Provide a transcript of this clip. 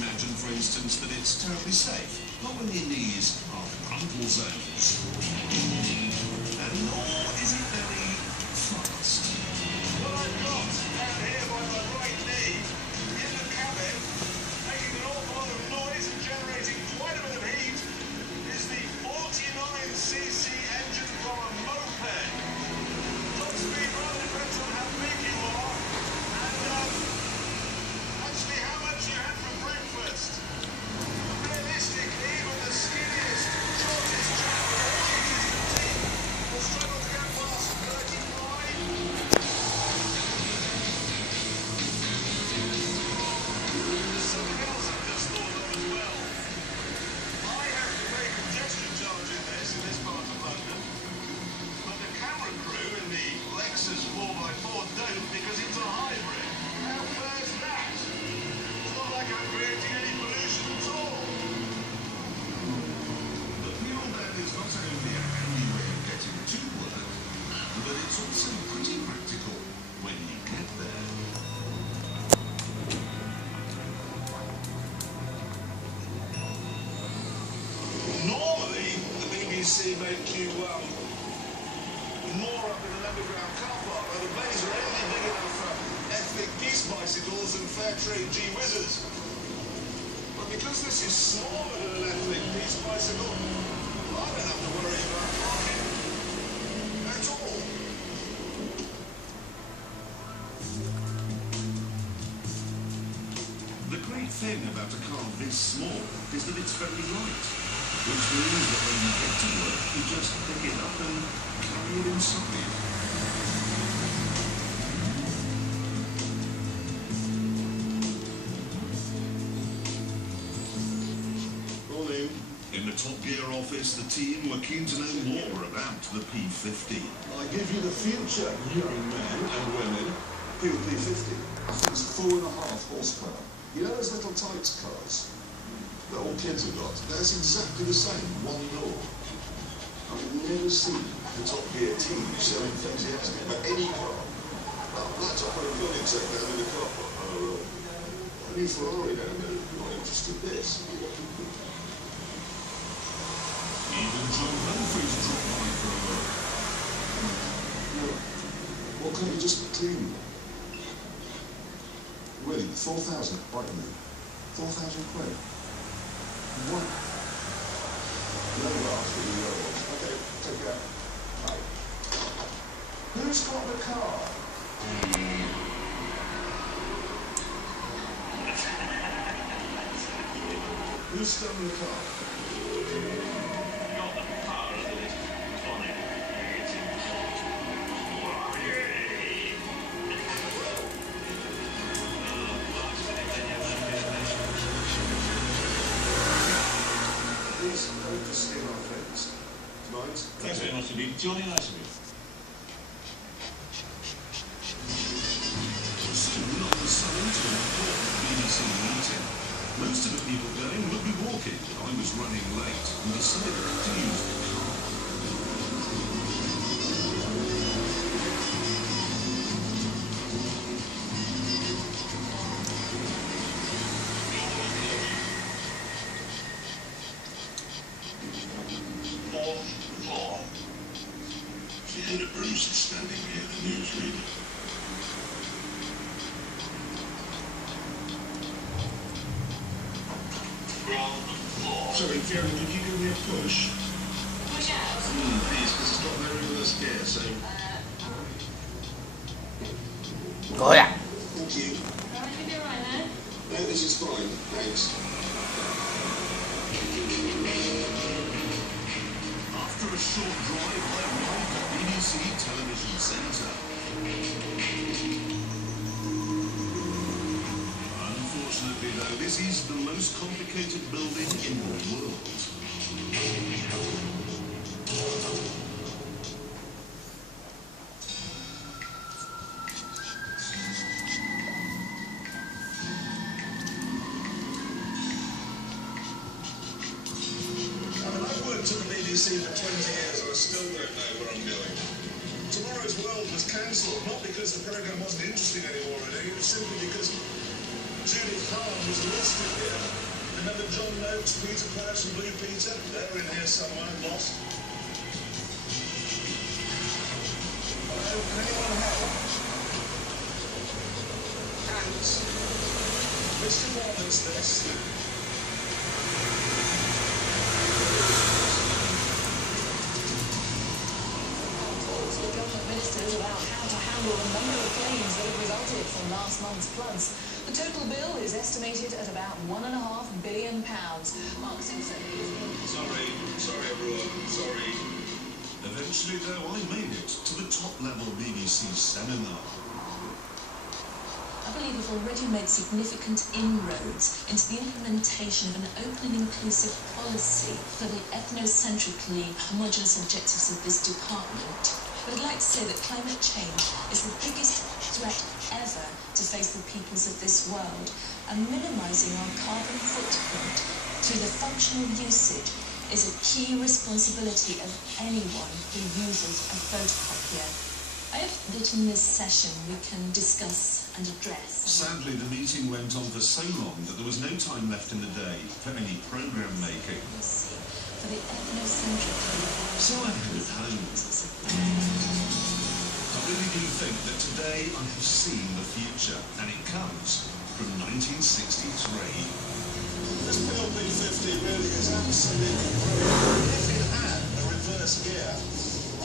imagine, for instance, that it's terribly safe. Not when your knees are uncle zones. And nor is it very fast. What I've got down here by my right knee, in the cabin, making an awful lot of noise and generating quite a bit of heat, is the 49cc engine from a moped. Top speed rather depends on how big you are, and actually how much you had for breakfast. Realistically, even the skinniest, shortest chap with all his teeth will struggle to get past 35. Something else I've just thought of as well. I have to pay congestion charge in this part of London, but the camera crew in the Lexus 4x4 don't because it's a hybrid. How fair is that? It's not like I'm creating any pollution at all. The wheelband is not only a handy way of getting to work, but it's also pretty practical when you get there. Normally, the BBC make you moor up in an underground car park where the bays are only big enough for ethnic geese bicycles and fair trade G-whizzes. But because this is smaller than an ethnic geese bicycle, I don't have to worry about parking at all. The great thing about a car this small is that it's very light, which means that when you get to work, you just pick it up and carry it inside. Morning. In the Top Gear office, the team were keen to know more about the P50. I give you the future, young men and women. Here's the P50. It's 4.5 horsepower. You know those little tights cars that all kids have got? That's exactly the same, one door. I've never seen the Top Gear team so enthusiastic about any car. Well, that's up on a building set down in the car park. Oh, a new Ferrari down there. Not interested in this. Even John Humphrey's dropped by for a look. No. What can't you just clean? Really, 4,000, right me. 4,000 quid. What? No last for the euros. Okay, take that. Right. Who's got the car? Who's stolen the car? Got the power of this tonic. It's Please don't just steal our friends. Mind? Thanks very much indeed. Johnny, nice of you. Soon on the summon to an important BBC meeting. Most of the people going would be walking. I was running late and decided to use the car. Fiona Bruce is standing near the newsreader. Sorry, Fiona, could you give me a push? Push out? Please, because it's got no reverse gear, so... Oh yeah. Thank you. Alright, you'll be alright now. No, this is fine. Thanks. After a short drive, I arrived at BBC Television Centre. Unfortunately, though, this is the most complicated building in the world. I've worked at the BBC for 20 years and I still don't know where I'm going. Tomorrow's World was cancelled, not because the programme wasn't interesting anymore, it was simply because Judith Hart was listed here. Remember John Noakes, Peter Crouch and Blue Peter? They're in here somewhere, lost. Hello, can anyone help? Hands. Mr. Roberts, this. The government ministers about how to handle the number of claims that have resulted from last month's floods. The total bill is estimated at about £1.5 billion. Mark Simpson is in. Sorry everyone, sorry. Eventually, though, I made it to the top-level BBC seminar. I believe we've already made significant inroads into the implementation of an open and inclusive policy for the ethnocentrically homogenous objectives of this department. But I'd like to say that climate change is the biggest threat ever to face the peoples of this world, and minimising our carbon footprint through the functional usage is a key responsibility of anyone who uses a photocopier. I hope that in this session we can discuss and address. Sadly, the meeting went on for so long that there was no time left in the day for any programme making. For the ethnocentrically. So I headed home. I really do think that today I have seen the future, and it comes from 1963. This PLP 50 really is absolutely brilliant.